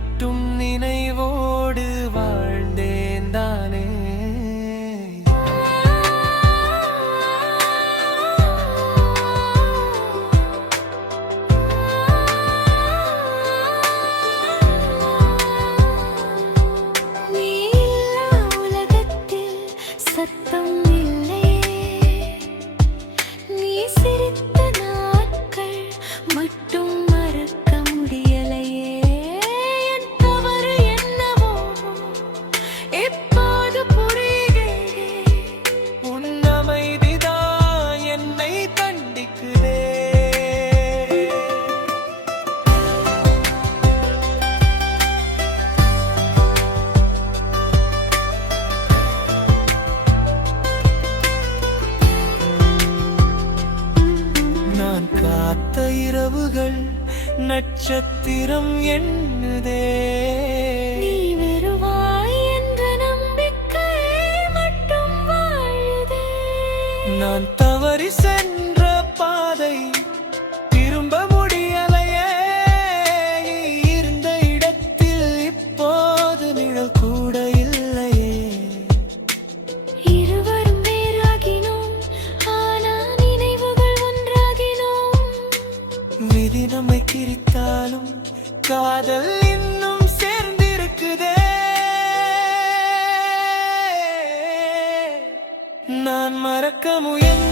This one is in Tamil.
மட்டும் நினைவோடு வாழ்ந்தேன் தானே. இரவுகள் நட்சத்திரம் எண்ணுதே. நீ வருவாய் என்ற நம்பிக்கை மட்டும் வாழுதே. நான் தவறி சென்ற பாதை திரும்ப முடியலையே. இருந்த இடத்தில் இப்போது நிழல் கூட இல்லையே. இருவரும் வேறாகினோம், ஆனால் நினைவுகள் ஒன்றாகினோம். விதி நம்மை கிரித்தாலும் காதல் இன்னும் சேர்ந்திருக்குதே. நான் மறக்க முயன்ற